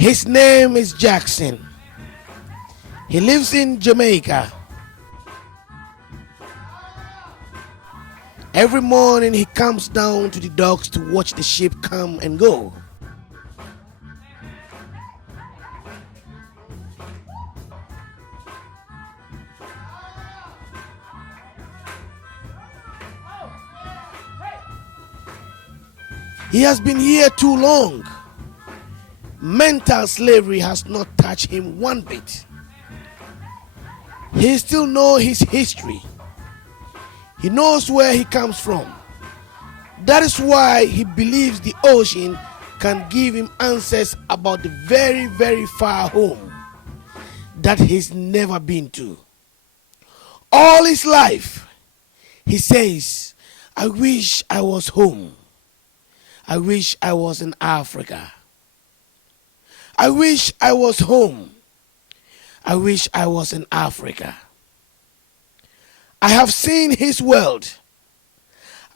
His name is Jackson. He lives in Jamaica. Every morning he comes down to the docks to watch the ship come and go. He has been here too long. Mental slavery has not touched him one bit. He still knows his history. He knows where he comes from. That is why he believes the ocean can give him answers about the very, very far home that he's never been to. All his life, he says, I wish I was home. I wish I was in Africa. I wish I was home. I wish I was in Africa. I have seen his world.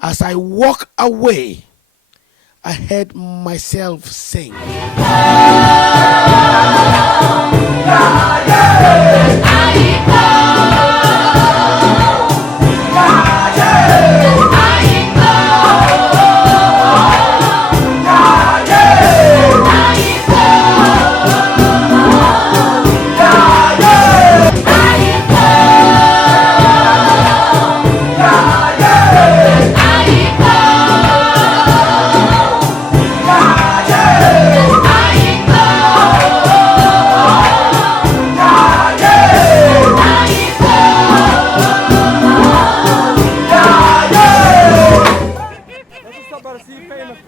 As I walk away, I heard myself sing.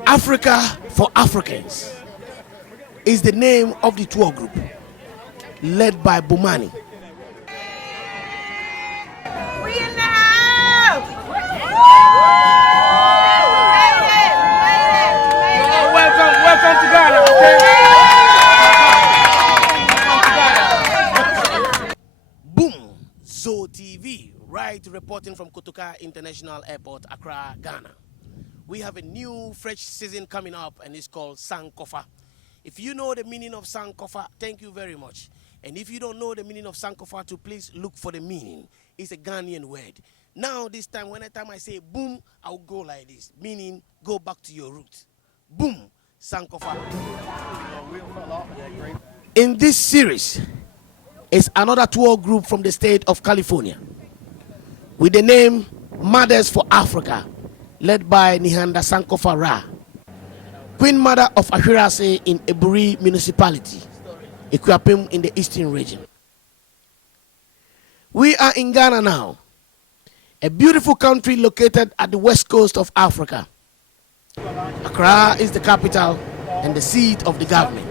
Africa for Africans is the name of the tour group led by Bomani. We in the house! Welcome to Ghana, okay? Boom, ZOH TV, right reporting from Kotoka International Airport, Accra, Ghana. We have a new fresh season coming up and it's called Sankofa. If you know the meaning of Sankofa, thank you very much. And if you don't know the meaning of Sankofa, to please look for the meaning. It's a Ghanaian word. Now this time, whenever I say boom, I'll go like this, meaning go back to your roots. Boom, Sankofa. In this series is another tour group from the state of California with the name Mothers for Africa, led by Nihanda Sankofa Ra, Queen Mother of Ahirase in Eburi Municipality, Equiapim in the Eastern region. We are in Ghana now, a beautiful country located at the west coast of Africa. Accra is the capital and the seat of the government.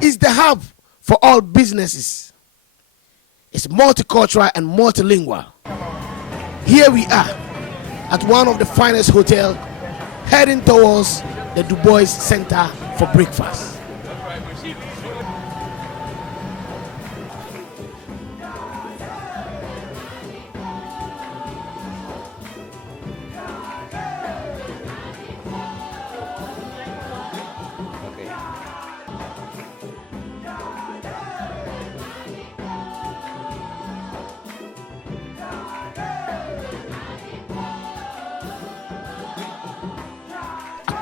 It's the hub for all businesses. It's multicultural and multilingual. Here we are at one of the finest hotels, heading towards the Du Bois Center for breakfast.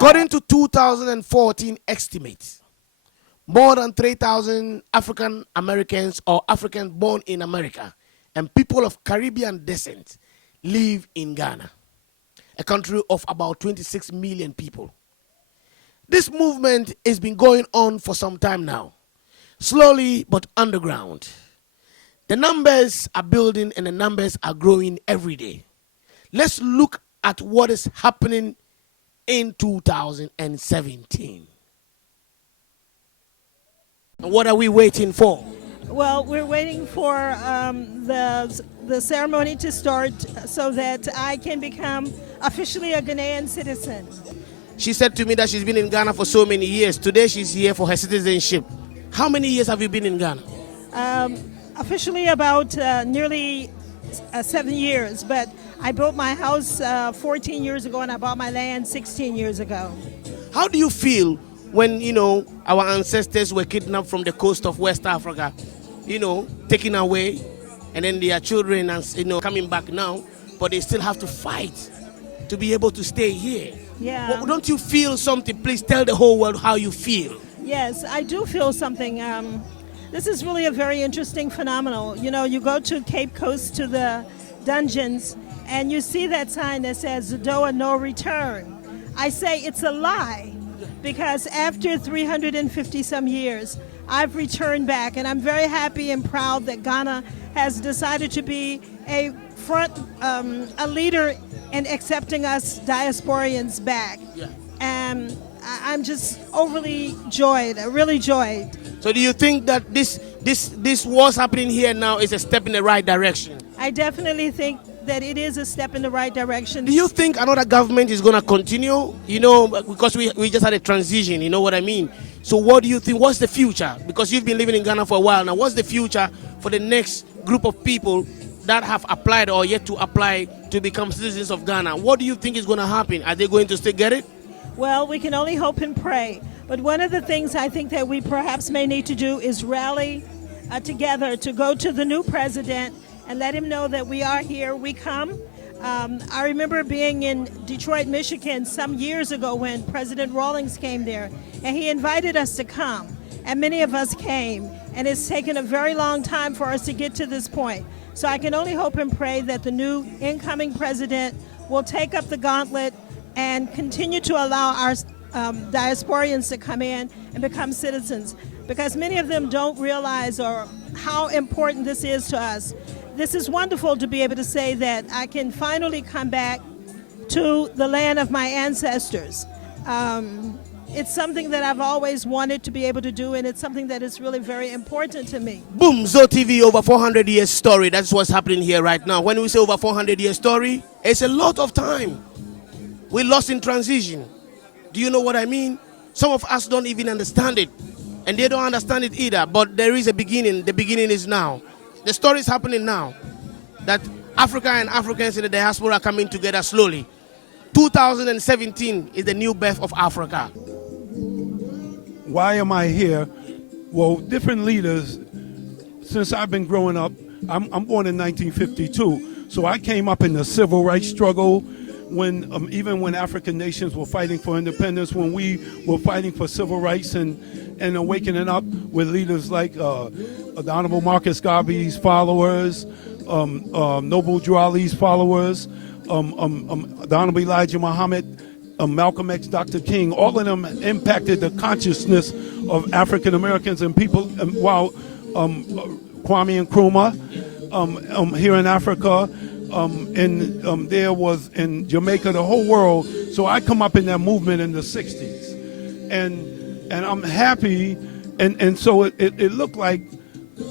According to 2014 estimates, more than 3,000 African Americans or Africans born in America and people of Caribbean descent live in Ghana, a country of about 26 million people. This movement has been going on for some time now, slowly but underground. The numbers are building and the numbers are growing every day. Let's look at what is happening in 2017. What are we waiting for? Well, we're waiting for the ceremony to start so that I can become officially a Ghanaian citizen. She said to me that she's been in Ghana for so many years. Today she's here for her citizenship. How many years have you been in Ghana? Officially about nearly 7 years, but I built my house 14 years ago and I bought my land 16 years ago. How do you feel when, our ancestors were kidnapped from the coast of West Africa, taken away, and then their children, and coming back now, but they still have to fight to be able to stay here. Yeah. Well, don't you feel something? Please tell the whole world how you feel. Yes, I do feel something. This is really a very interesting phenomenon. You go to Cape Coast to the dungeons, and you see that sign that says ZOH no return. I say it's a lie, because after 350 some years, I've returned back, and I'm very happy and proud that Ghana has decided to be a leader in accepting us diasporians back. Yeah. And I'm just overly joyed, really joyed. So do you think that this what's happening here now is a step in the right direction? I definitely think that it is a step in the right direction. Do you think another government is going to continue? Because we just had a transition, you know what I mean? So what do you think? What's the future? Because you've been living in Ghana for a while now. What's the future for the next group of people that have applied or yet to apply to become citizens of Ghana? What do you think is going to happen? Are they going to still get it? Well, we can only hope and pray. But one of the things I think that we perhaps may need to do is rally together to go to the new president and let him know that we are here, we come. I remember being in Detroit, Michigan some years ago when President Rawlings came there, and he invited us to come, and many of us came, and it's taken a very long time for us to get to this point. So I can only hope and pray that the new incoming president will take up the gauntlet and continue to allow our diasporians to come in and become citizens, because many of them don't realize how important this is to us. This is wonderful to be able to say that I can finally come back to the land of my ancestors. It's something that I've always wanted to be able to do, and it's something that is really very important to me. Boom, ZOH TV, over 400 years story. That's what's happening here right now. When we say over 400 years story, it's a lot of time. We lost in transition. Do you know what I mean? Some of us don't even understand it, and they don't understand it either. But there is a beginning. The beginning is now. The story is happening now, that Africa and Africans in the diaspora are coming together slowly. 2017 is the new birth of Africa. Why am I here? Well, different leaders, since I've been growing up, I'm born in 1952, so I came up in the civil rights struggle, when even when African nations were fighting for independence, when we were fighting for civil rights and awakening up with leaders like the Honorable Marcus Garvey's followers, Noble Drew Ali's followers, the Honorable Elijah Muhammad, Malcolm X, Dr. King. All of them impacted the consciousness of African Americans and people, while Kwame Nkrumah here in Africa, and there was in Jamaica, the whole world. So I come up in that movement in the 60s, and I'm happy, and so it looked like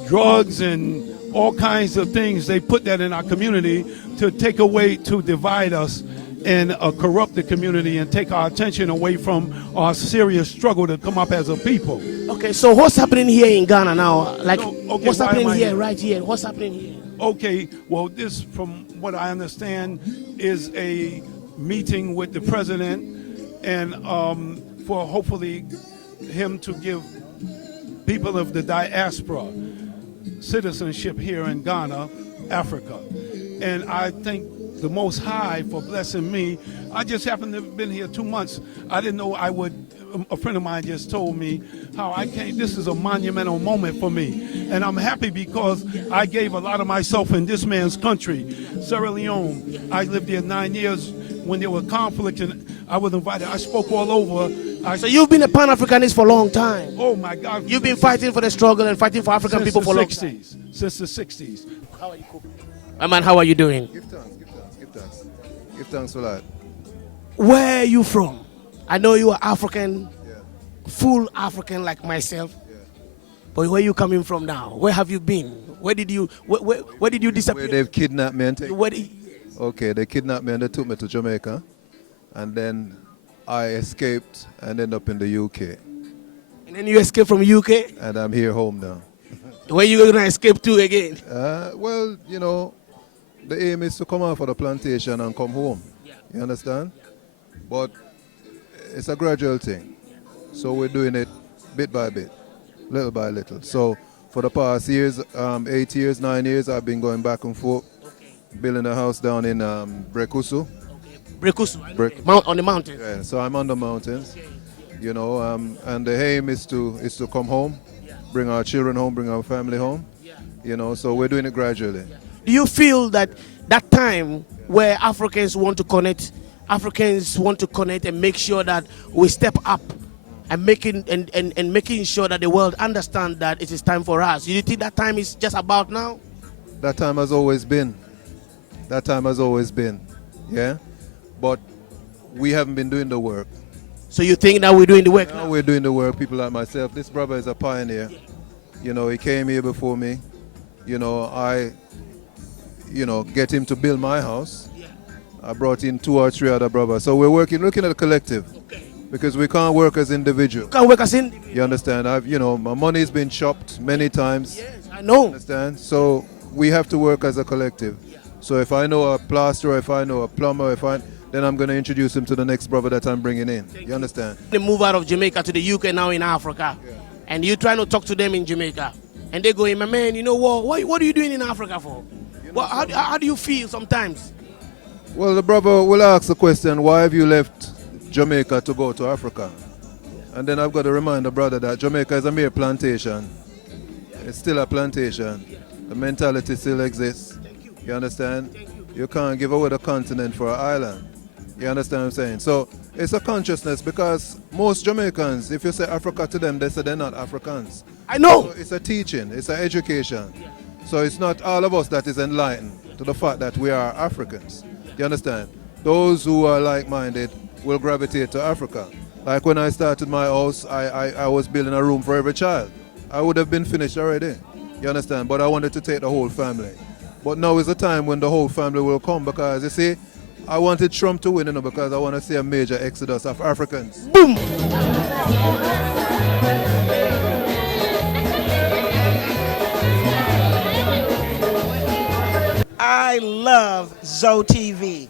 drugs and all kinds of things. They put that in our community to take away, to divide us and corrupt the community and take our attention away from our serious struggle to come up as a people. Okay, so what's happening here in Ghana now? Like, what's happening here, right here? What's happening here? Okay, well, this, from what I understand, is a meeting with the president, and for hopefully him to give people of the diaspora citizenship here in Ghana, Africa. And I thank the Most High for blessing me. I just happened to have been here 2 months. I didn't know I would. A friend of mine just told me how I came. This is a monumental moment for me, and I'm happy because I gave a lot of myself in this man's country, Sierra Leone. I lived there 9 years when there was conflict, and I was invited. I spoke all over. So you've been a Pan-Africanist for a long time. Oh my God! You've been fighting for the struggle and fighting for African people for a long time. Since the 60s. How are you coping? My man, how are you doing? Give thanks. Give thanks for that. Where are you from? I know you are African, Yeah. full African like myself. Yeah. But where are you coming from now? Where have you been? Where did you disappear? Where they've kidnapped me and Yes. Okay, they kidnapped me and they took me to Jamaica, and then I escaped and ended up in the UK. And then you escaped from UK? And I'm here home now. Where you going to escape to again? Well, you know, the aim is to come out for the plantation and come home. Yeah. You understand? But it's a gradual thing. So we're doing it bit by bit, little by little. So for the past years, 8 years, 9 years, I've been going back and forth, building a house down in Brekusu. Brekusu, on the mountain. Yeah, so I'm on the mountains, you know, and the aim is to come home, bring our children home, bring our family home, you know, so we're doing it gradually. Do you feel that that time where Africans want to connect and make sure that we step up and making sure that the world understand that it is time for us? Do you think that time is just about now? That time has always been. That time has always been, yeah? But we haven't been doing the work. So you think that we're doing the work now? We're doing the work, people like myself. This brother is a pioneer. You know, he came here before me. You know, I get him to build my house. I brought in 2 or 3 other brothers. So we're looking at a collective. Because we can't work as individuals. Can't work as individuals. You understand? My money's been chopped many times. Yes, I know. You understand? So we have to work as a collective. So if I know a plasterer, if I know a plumber, then I'm going to introduce him to the next brother that I'm bringing in. You understand? They move out of Jamaica to the UK now in Africa. Yeah. And you trying to talk to them in Jamaica. And they go, my man, you know what are you doing in Africa for? How do you feel sometimes? Well, the brother will ask the question, why have you left Jamaica to go to Africa? And then I've got to remind the brother that Jamaica is a mere plantation. It's still a plantation. The mentality still exists. You understand? You can't give away the continent for an island. You understand what I'm saying? So it's a consciousness, because most Jamaicans, if you say Africa to them, they say they're not Africans. I know. So it's a teaching, it's an education. So it's not all of us that is enlightened to the fact that we are Africans. You understand? Those who are like-minded will gravitate to Africa. Like when I started my house, I was building a room for every child. I would have been finished already. You understand? But I wanted to take the whole family. But now is the time when the whole family will come, because you see, I wanted Trump to win, because I want to see a major exodus of Africans. Boom! I love ZOH TV.